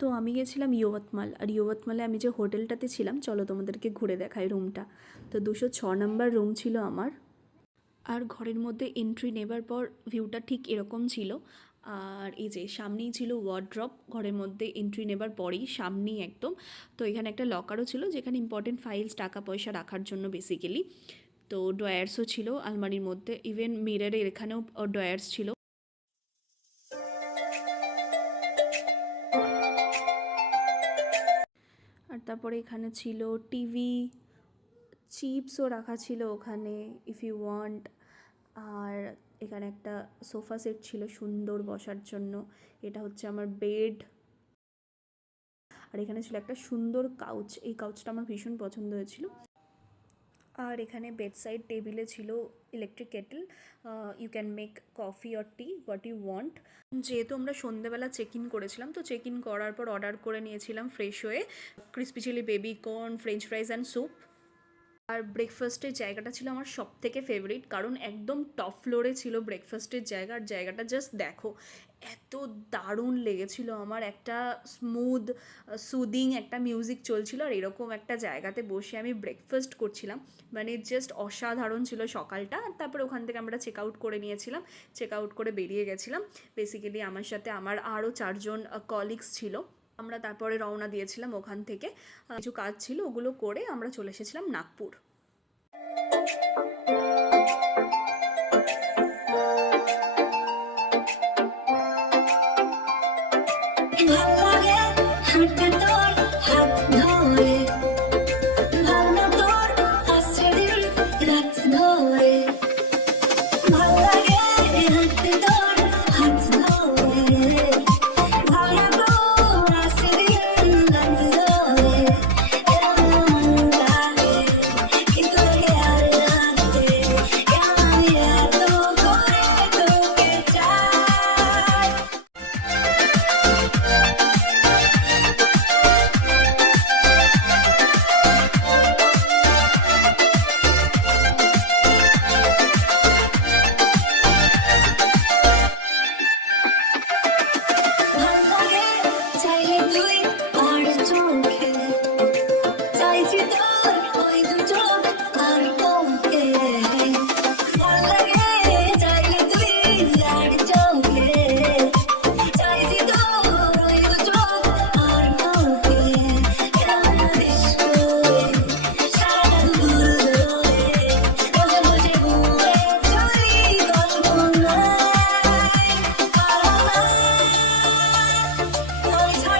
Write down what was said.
তো আমি গেছিলাম ইয়বতমাল, আর ইয়বতমালে আমি যে হোটেলটাতে ছিলাম, চলো তোমাদেরকে ঘুরে দেখাই রুমটা। তো 206 নম্বর রুম ছিল আমার। আর ঘরের মধ্যে এন্ট্রি নেবার পর ভিউটা ঠিক এরকম ছিল। আর এই যে সামনেই ছিল ওয়ার্ড্রপ, ঘরের মধ্যে এন্ট্রি নেবার পরেই সামনেই একদম। তো এখানে একটা লকারও ছিল, যেখানে ইম্পর্টেন্ট ফাইলস, টাকা পয়সা রাখার জন্য বেসিক্যালি। তো ড্রয়ার্সও ছিল আলমারির মধ্যে, ইভেন মিররের এখানেও ড্রয়ার্স ছিল। আর তারপরে এখানে ছিল টিভি, চিপসও রাখা ছিল ওখানে ইফ ইউ ওয়ান্ট। আর এখানে একটা সোফা সেট ছিল সুন্দর বসার জন্য। এটা হচ্ছে আমার বেড। আর এখানে ছিল একটা সুন্দর কাউচ, এই কাউচটা আমার ভীষণ পছন্দ হয়েছিল। আর এখানে বেডসাইড টেবিলে ছিল electric kettle, you can make coffee or tea what you want. যেহেতু আমরা সন্ধ্যেবেলা চেক ইন করেছিলাম, তো চেক ইন করার পর অর্ডার করে নিয়েছিলাম ফ্রেশ হয়ে crispy chilli baby corn, French fries and soup. আর ব্রেকফাস্টের জায়গাটা ছিল আমার সব থেকে ফেভারিট, কারণ একদম টপ ফ্লোরে ছিল ব্রেকফাস্টের জায়গা। আর জায়গাটা জাস্ট দেখো, এত দারুণ লেগেছিল আমার। একটা স্মুথ সুদিং একটা মিউজিক চলছিল, আর এরকম একটা জায়গাতে বসে আমি ব্রেকফাস্ট করছিলাম, মানে জাস্ট অসাধারণ ছিল সকালটা। আর তারপরে ওখান থেকে আমরা চেক আউট করে নিয়েছিলাম, চেক আউট করে বেরিয়ে গেছিলাম। বেসিক্যালি আমার সাথে আমার আরও 4জন কলিগস ছিল। আমরা তারপরে রওনা দিয়েছিলাম ওখান থেকে, কিছু কাজ ছিল ওগুলো করে আমরা চলে এসেছিলাম নাগপুর। ভালো লাগে হাঁটতে